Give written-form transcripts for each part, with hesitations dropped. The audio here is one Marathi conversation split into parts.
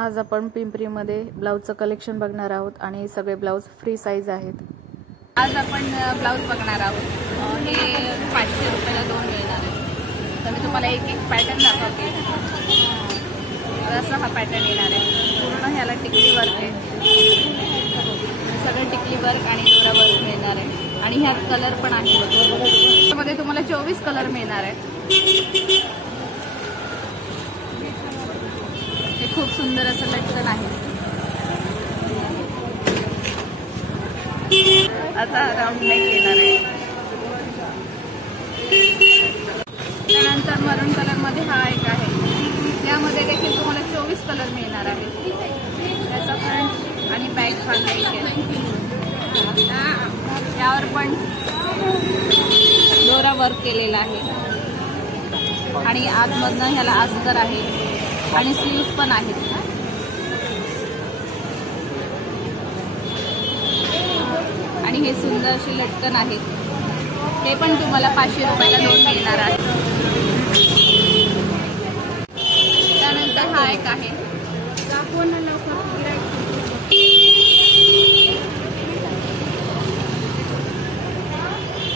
आज आपण पिंपरीमध्ये ब्लाऊजचं कलेक्शन बघणार आहोत आणि सगळे ब्लाऊज फ्री साईज आहेत। आज आपण ब्लाऊज बघणार आहोत। हे 500 रुपयाला 2 मिळणार आहे। तर मी तुम्हाला एक एक पॅटर्न दाखवते। असा हा पॅटर्न येणार आहे। पूर्ण ह्याला टिकली वर्क आहे, सगळं टिकली वर्क आणि दोरा वर्क मिळणार आहे आणि ह्यात कलर पण आहे। त्यामध्ये तुम्हाला 24 कलर मिळणार आहे। हे खूप सुंदर असं लटकन आहे। असा राऊंड नेक येणार आहे। त्यानंतर मरून कलर मध्ये हा एक आहे। यामध्ये देखील तुम्हाला 24 कलर मिळणार आहे। याचा फ्रंट आणि बॅक हा नेक आहे। यावर पण दोरा वर्क केलेला आहे आणि आतमधनं ह्याला अस्तर आहे आणि स्लीव्स पण आहेत। आणि हे सुंदर अशी लटकन आहे। ते पण तुम्हाला 500 रुपयाला 2 मिळणार आहे। त्यानंतर हा एक आहे।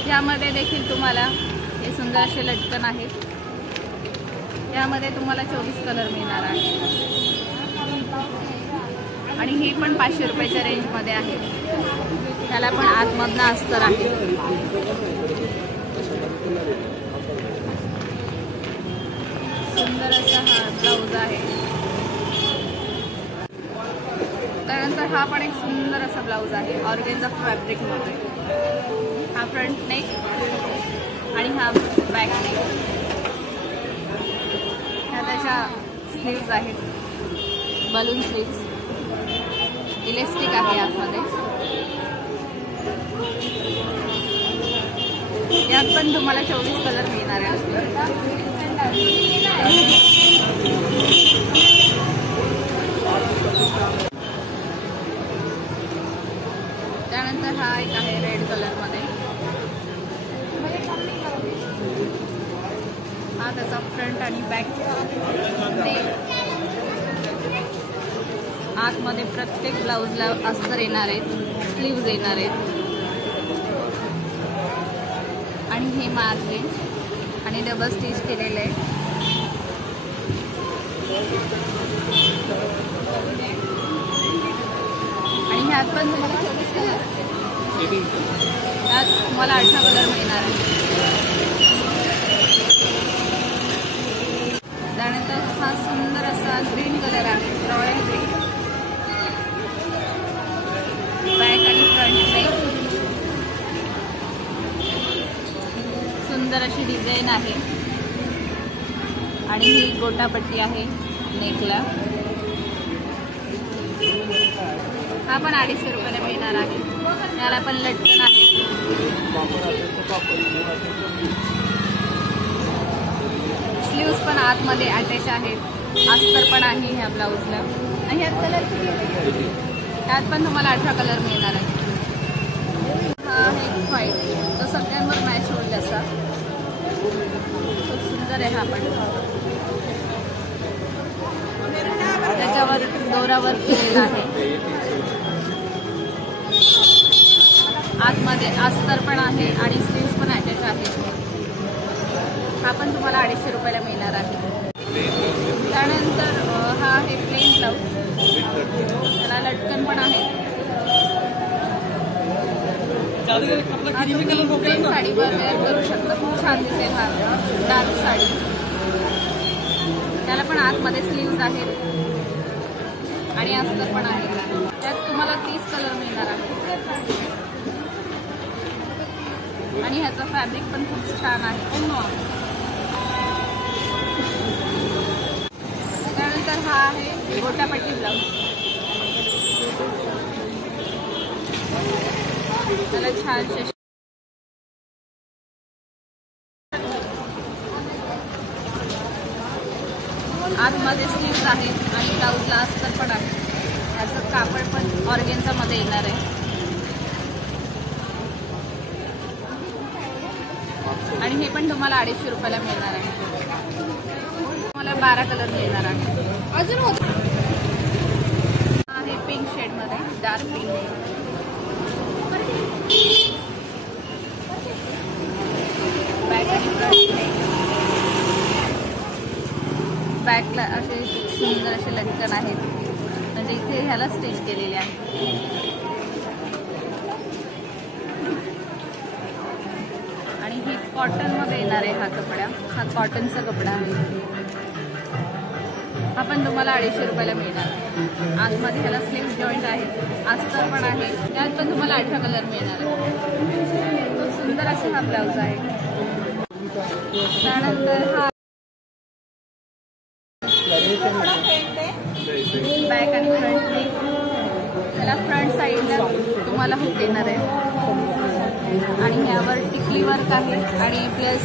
यामध्ये देखील तुम्हाला हे सुंदर असे लटकन आहेत। यामध्ये तुम्हाला 24 कलर मिळणार आहे आणि हे पण 500 रुपयाच्या रेंजमध्ये आहे। त्याला पण आतमधनं अस्तर आहे। सुंदर असा हा ब्लाऊज आहे। त्यानंतर हा पण एक सुंदर असा ब्लाऊज आहे ऑर्गेन्झा फॅब्रिक मध्ये। हा फ्रंट नेक आणि हा बॅक नेक। ह्या त्याच्या स्लीव्ज आहेत, बलून स्लीव्ज, इलेस्टिक आहे आतमध्ये। यात पण तुम्हाला 24 कलर मिळणार आहे। त्यानंतर हा एक आहे रेड कलर मध्ये। हा त्याचा फ्रंट आणि बॅक नेक। आतमध्ये प्रत्येक ब्लाऊजला अस्तर येणार आहेत, स्लीव्ज येणार आहेत आणि हे मार्क आहे आणि डबल स्टिच केलेलं आहे। आणि ह्यात पण तुम्हाला 24 कलर, त्यात तुम्हाला 18 कलर मिळणार आहे। त्यानंतर हा सुंदर असा ग्रीन कलर आहे, रॉयल ग्रीन। बॅक आणि फ्रंट नेक, सुंदर अशी डिझाईन आहे आणि ही गोटापट्टी आहे नेकला। हा पण 250 रुपयाला मिळणार आहे। त्याला पण लटकन आहे। स्लीव्स पण आतमध्ये अटॅच आहेत, अस्तर पण आहे ह्या ब्लाऊजला आणि ह्यात कलर त्यात पण तुम्हाला 18 कलर मिळणार आहे। हा एक व्हाईट, तो सगळ्यांवर मॅच होईल असा खूप सुंदर आहे। हा पण त्याच्यावर दोरावर केलेला आहे। आतमध्ये अस्तर पण आहे आणि स्लीव्स पण अटॅच आहे। हा पण तुम्हाला 250 रुपयाला मिळणार आहे। त्यानंतर हा आहे प्लेन ब्लाऊज, त्याला लटकन पण आहे। प्लेन साडीवर वेअर करू शकता, खूप छान दिसेल। हा डार्क साडी, त्याला पण आतमध्ये स्लीव्ज आहेत आणि अस्तर पण आहे। त्यात तुम्हाला 30 कलर मिळणार आहे आणि ह्याचं फॅब्रिक पण खूप छान आहे। त्यानंतर हा आहे गोटापट्टी ब्लाऊज, त्याला छान आतमध्ये स्लीव्ज आहेत आणि ब्लाऊजला अस्तर पण आहे। ह्याचं कापड पण ऑर्गेन्झा मध्ये येणार आहे आणि हे पण तुम्हाला 250 रुपयाला मिळणार आहे। तुम्हाला 12 कलर मिळणार आहे। अजून सुंदर असे लटकन आहेत, म्हणजे इथे ह्याला स्टिच केलेले आहे. आणि ही कॉटनमध्ये येणार आहे हा कपडा. हा कॉटनचा कपडा आहे. हा पण तुम्हाला 250 रुपयाला मिळणार. आतमध्ये ह्याला स्लीव जॉईंट आहे, अस्तर पण आहे. त्यात पण तुम्हाला 18 कलर मिळणार आहे. खूप सुंदर असा हा ब्लाऊज आहे. त्यानंतर हा बॅक आणि फ्रंट नेक. त्याला फ्रंट साईडला तुम्हाला हुक येणार आहे आणि ह्यावर टिकली वर्क आहे आणि प्लस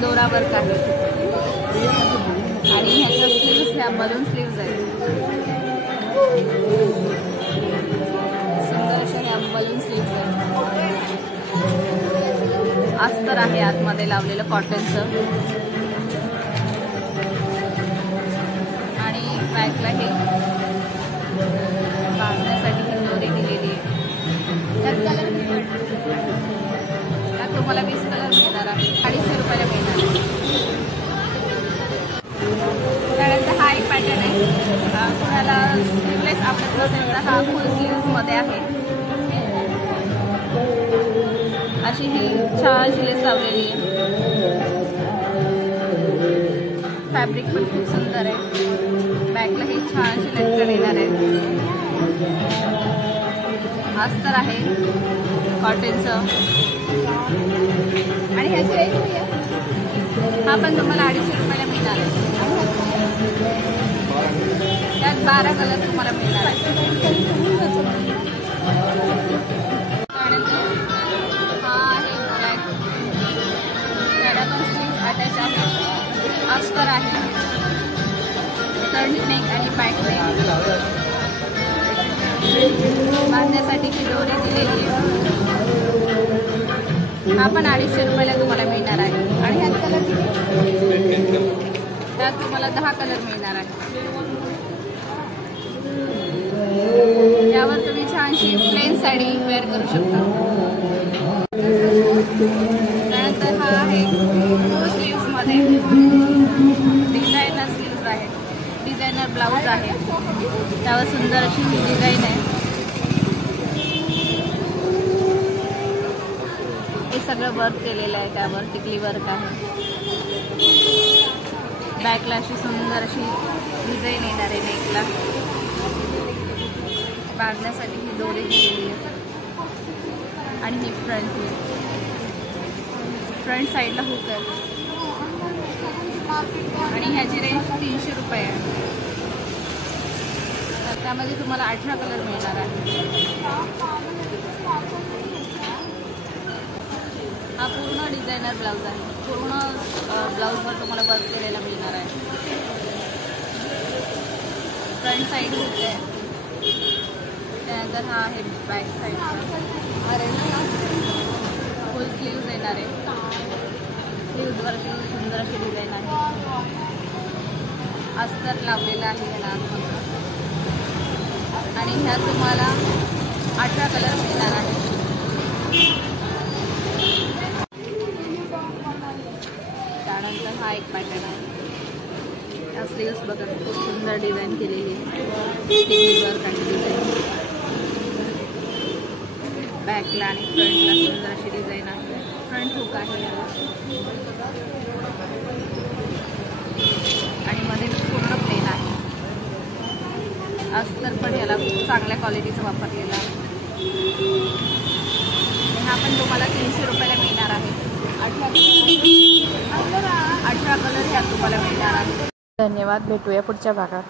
दोरा वर्क आहे. आणि ह्याच्या स्लीव्स ह्या बलून स्लीव्स आहेत. सुंदर अशा ह्या बलून स्लीव्स आहेत. अस्तर आहे आतमध्ये लावलेलं कॉटनचं. आणि बॅकला हे बांधण्यासाठी ही दोरी दिलेली आहे. त्यात कलर त्यात तुम्हाला 20 कलर मिळणार आहे. 250 रुपयाला मिळणार आहे. त्यानंतर हा एक पॅटर्न आहे. कोणाला स्लीवलेस आवडत नसेल तर हा फुल स्लीव्समध्ये आहे. अशी ही छान लेस लावलेली आहे. फॅब्रिक पण खूप सुंदर आहे. बॅकला ही छानशी लटकन येणार आहे. अस्तर आहे कॉटनचं. आणि ह्याची रेंज आहे हा पण तुम्हाला 250 रुपयाला मिळणार आहे. त्यात 12 कलर तुम्हाला मिळणार आहे. त्यानंतर हा आहे ब्लॅक. त्याला पण स्लीव्स अटॅच आहे. अस्तर आहे. फ्रंट नेक आणि बॅक नेक. बांधण्यासाठी ही दोरी दिलेली आहे. हा पण 250 रुपयाला तुम्हाला मिळणार आहे. आणि ह्यात कलर किती? त्यात तुम्हाला 10 कलर मिळणार आहे. यावर तुम्ही छानशी प्लेन साडी वेअर करू शकता. त्यानंतर हा आहे फुल स्लीव्समध्ये. डिझायनर स्लीव्स आहे. डिझायनर ब्लाऊज आहे. त्यावर सुंदर अशी ही डिझाईन आहे. हे सगळं वर्क केलेलं आहे. त्यावर टिकली वर्क आहे. बॅकला अशी सुंदर अशी डिझाईन येणार आहे. नेकला बांधण्यासाठी ही दोरी दिलेली आहे. आणि ही फ्रंट साईडला हुक आहे. आणि ह्याची रेंज 300 रुपये आहे. त्यामध्ये तुम्हाला 18 कलर मिळणार आहे. हा पूर्ण डिझायनर ब्लाऊज आहे. पूर्ण ब्लाऊजवर तुम्हाला वर्क केलेला मिळणार आहे. फ्रंट साईड हुक आहे. त्यानंतर हा आहे बॅक साईडचा. फुल स्लीव्ज येणार आहे. स्लीव्जवर सुंदर अशी डिझाईन आहे. अस्तर लावलेलं आहे ह्याला आतमध्ये. आणि ह्यात तुम्हाला 18 कलर मिळणार आहे. त्यानंतर हा एक पॅटर्न आहे. त्या स्लीव्स बघा खूप सुंदर डिझाईन केलेली आहे. वर्क आणि डिझाईन. बॅकला आणि फ्रंटला सुंदर अशी डिझाईन आहे. फ्रंट हुक आहे याला. आणि मध्ये पूर्ण प्लेन आहे. अस्तर पण याला चांगल्या क्वालिटीचं वापरलेलं आहे. हा पण तुम्हाला 300 रुपयाला मिळणार आहे. 18 कलर ह्यात तुम्हाला मिळणार आहे. धन्यवाद. भेटूया पुढच्या भागात.